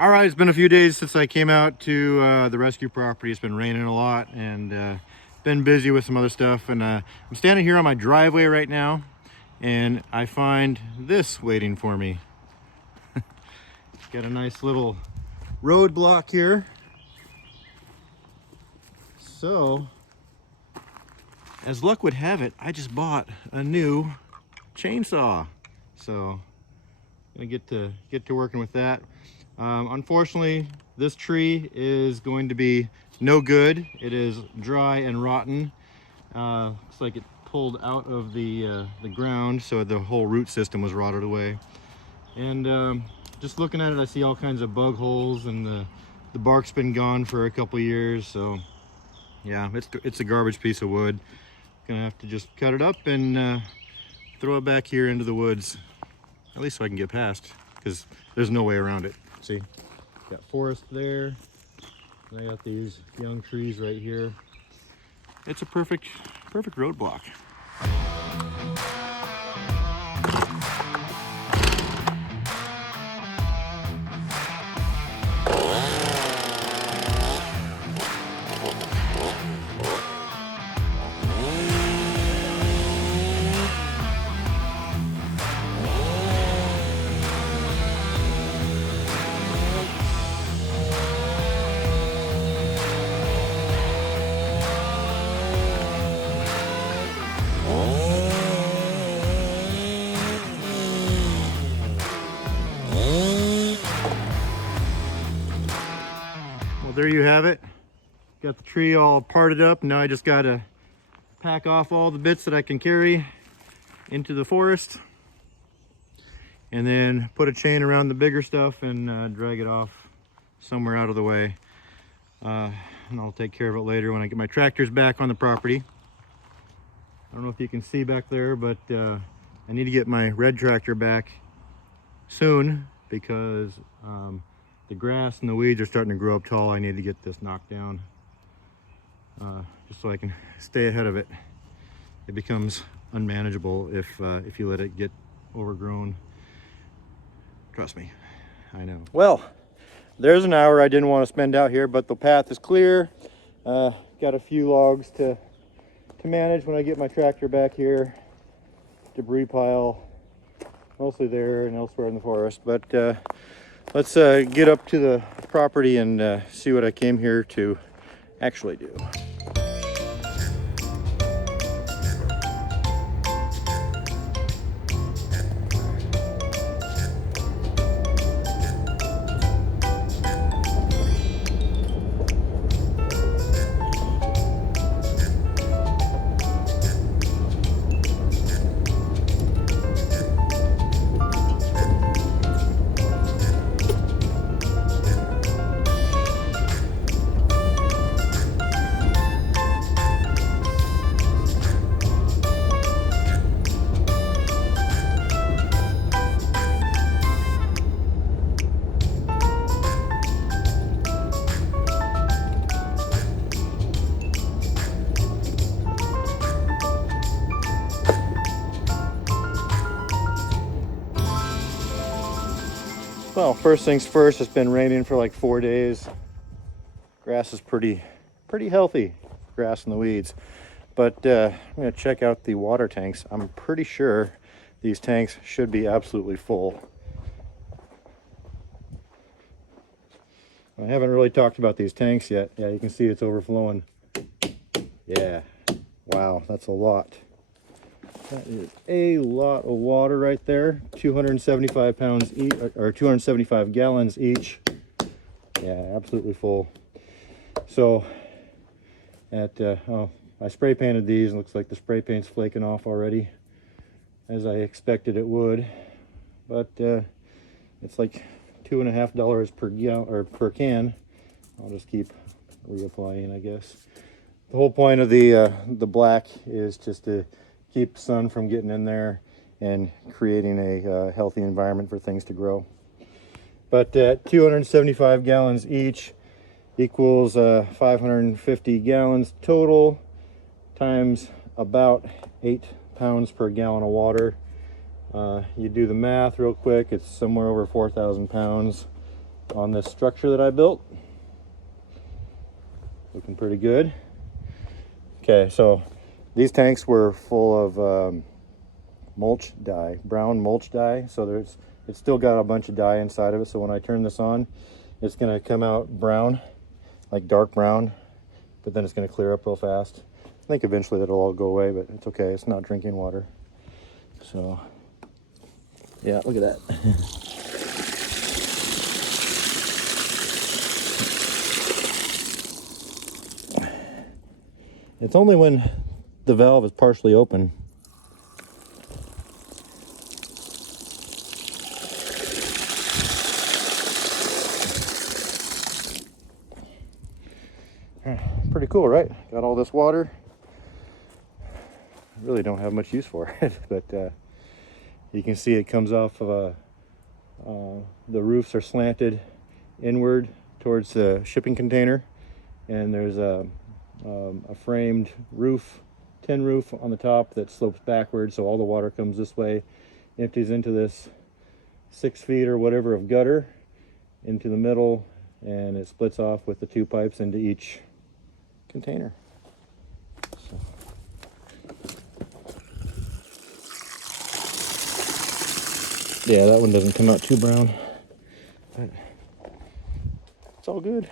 All right, it's been a few days since I came out to the rescue property. It's been raining a lot and been busy with some other stuff. And I'm standing here on my driveway right now, and I find this waiting for me. Got a nice little roadblock here. So, as luck would have it, I just bought a new chainsaw. So, I'm gonna get to working with that. Unfortunately, this tree is going to be no good. It is dry and rotten. Looks like it pulled out of the ground, so the whole root system was rotted away. And just looking at it, I see all kinds of bug holes, and the bark's been gone for a couple years. So yeah, it's a garbage piece of wood. Gonna have to just cut it up and throw it back here into the woods, at least so I can get past, because there's no way around it. See, got forest there, and I got these young trees right here. It's a perfect roadblock. There you have it. Got the tree all parted up. Now I just gotta pack off all the bits that I can carry into the forest, and then put a chain around the bigger stuff and drag it off somewhere out of the way. And I'll take care of it later when I get my tractors back on the property. I don't know if you can see back there, but I need to get my red tractor back soon, because the grass and the weeds are starting to grow up tall. I need to get this knocked down, just so I can stay ahead of it. It becomes unmanageable if you let it get overgrown. Trust me, I know. Well, there's an hour I didn't want to spend out here, but the path is clear. Got a few logs to manage when I get my tractor back here. Debris pile mostly there and elsewhere in the forest, but let's get up to the property and see what I came here to actually do. Well, first things first, it's been raining for like 4 days. Grass is pretty healthy, grass and the weeds. But I'm gonna check out the water tanks. I'm pretty sure these tanks should be absolutely full. I haven't really talked about these tanks yet. Yeah, you can see it's overflowing. Yeah, wow, that's a lot. That is a lot of water right there. 275 pounds each, or 275 gallons each. Yeah, absolutely full. So I spray painted these, and looks like the spray paint's flaking off already, as I expected it would. But it's like $2.50 per gallon or per can. I'll just keep reapplying, I guess. The whole point of the black is just to keep the sun from getting in there and creating a healthy environment for things to grow. But 275 gallons each equals 550 gallons total, times about 8 pounds per gallon of water. You do the math real quick, it's somewhere over 4,000 pounds on this structure that I built. Looking pretty good. Okay, so these tanks were full of mulch dye, brown mulch dye. So it's still got a bunch of dye inside of it. So when I turn this on, it's gonna come out brown, like dark brown, but then it's gonna clear up real fast. I think eventually that'll all go away, but it's okay. It's not drinking water. So yeah, look at that. It's only when the valve is partially open. Pretty cool, right? Got all this water. I really don't have much use for it, but you can see it comes off of the roofs are slanted inward towards the shipping container, and there's a framed roof, tin roof on the top that slopes backwards, so all the water comes this way, empties into this 6 feet or whatever of gutter into the middle, and it splits off with the 2 pipes into each container. So. Yeah, that one doesn't come out too brown, but it's all good.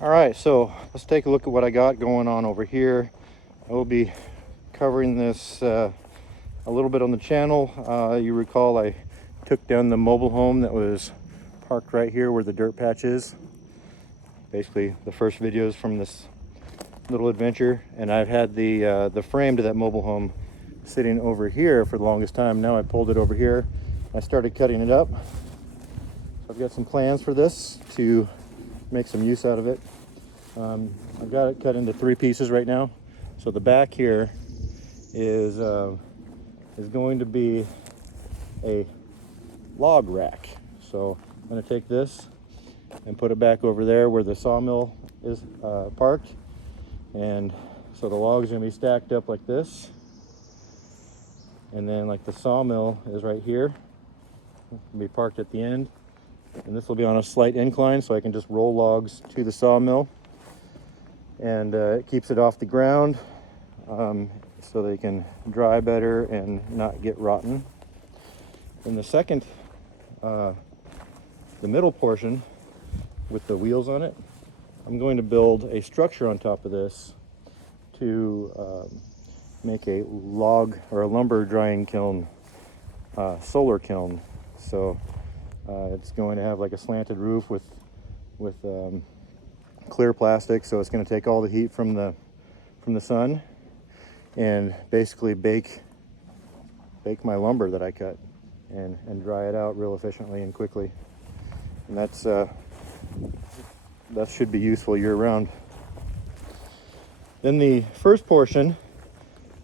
All right, so let's take a look at what I got going on over here. I will be covering this a little bit on the channel. You recall I took down the mobile home that was parked right here where the dirt patch is. Basically the first videos from this little adventure, and I've had the frame to that mobile home sitting over here for the longest time. Now I pulled it over here. I started cutting it up. So I've got some plans for this to make some use out of it. I've got it cut into 3 pieces right now. So the back here is going to be a log rack. So I'm going to take this and put it back over there where the sawmill is parked. And so the logs are going to be stacked up like this. And then like the sawmill is right here. It'll be parked at the end. And this will be on a slight incline, so I can just roll logs to the sawmill. And it keeps it off the ground so they can dry better and not get rotten. And the second, the middle portion with the wheels on it, I'm going to build a structure on top of this to make a log or a lumber drying kiln, solar kiln. So it's going to have like a slanted roof with clear plastic, so it's going to take all the heat from the sun and basically bake my lumber that I cut and dry it out real efficiently and quickly. And that should be useful year-round. Then the first portion,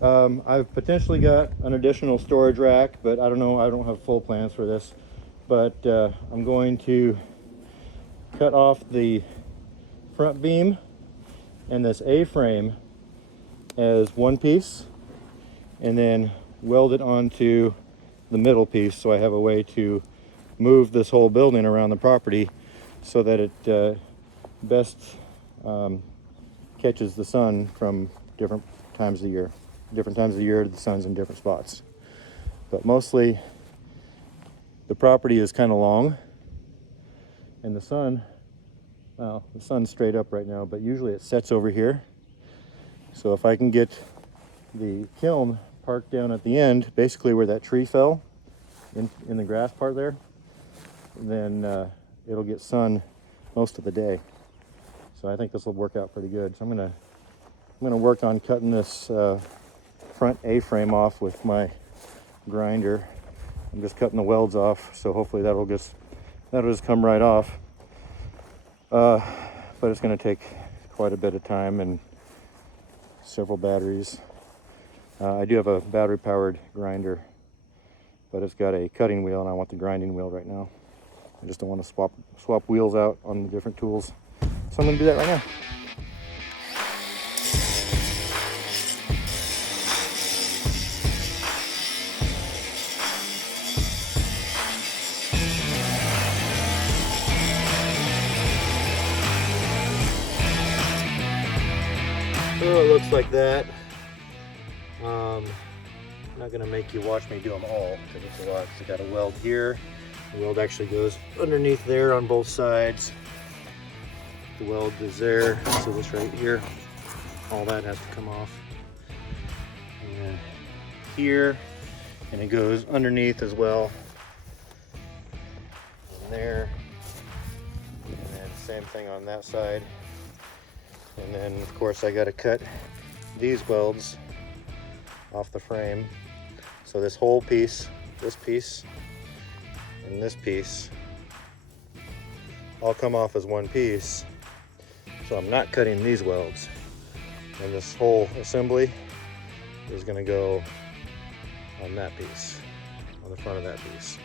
I've potentially got an additional storage rack, but I don't know, I don't have full plans for this. But I'm going to cut off the front beam and this A-frame as one piece, and then weld it onto the middle piece, so I have a way to move this whole building around the property so that it best catches the sun from different times of the year. Different times of the year, the sun's in different spots. But mostly the property is kind of long, and the sun, well, the sun's straight up right now, but usually it sets over here. So if I can get the kiln parked down at the end, basically where that tree fell, in the grass part there, then it'll get sun most of the day. So I think this will work out pretty good. So I'm gonna work on cutting this front A-frame off with my grinder. I'm just cutting the welds off, so hopefully that'll just come right off. But it's going to take quite a bit of time and several batteries. I do have a battery-powered grinder, but it's got a cutting wheel, and I want the grinding wheel right now. I just don't want to swap wheels out on the different tools. So I'm going to do that right now. So it looks like that. I'm not gonna make you watch me do them all because it's a lot. So I got a weld here. The weld actually goes underneath there on both sides. The weld is there, so this right here, all that has to come off. And then here, and it goes underneath as well. And there, and then same thing on that side. And then of course I got to cut these welds off the frame. So this whole piece, this piece, and this piece all come off as one piece. So I'm not cutting these welds. And this whole assembly is going to go on that piece, on the front of that piece.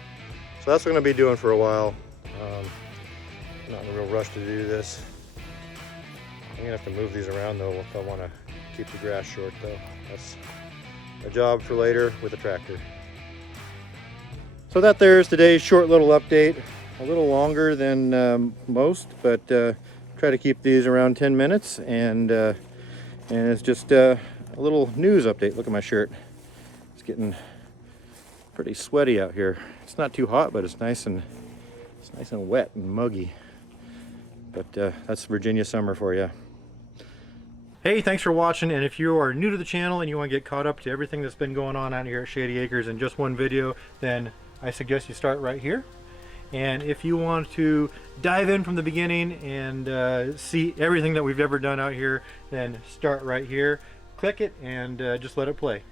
So that's what I'm going to be doing for a while. I'm not in a real rush to do this. I'm going to have to move these around though if I want to keep the grass short though. That's a job for later with a tractor. So that there's today's short little update. A little longer than most, but try to keep these around 10 minutes. And it's just a little news update. Look at my shirt. It's getting pretty sweaty out here. It's not too hot, but it's nice and wet and muggy. But that's Virginia summer for you. Hey, thanks for watching, and if you are new to the channel and you want to get caught up to everything that's been going on out here at Shady Acres in just one video, then I suggest you start right here. And if you want to dive in from the beginning and see everything that we've ever done out here, then start right here, click it, and just let it play.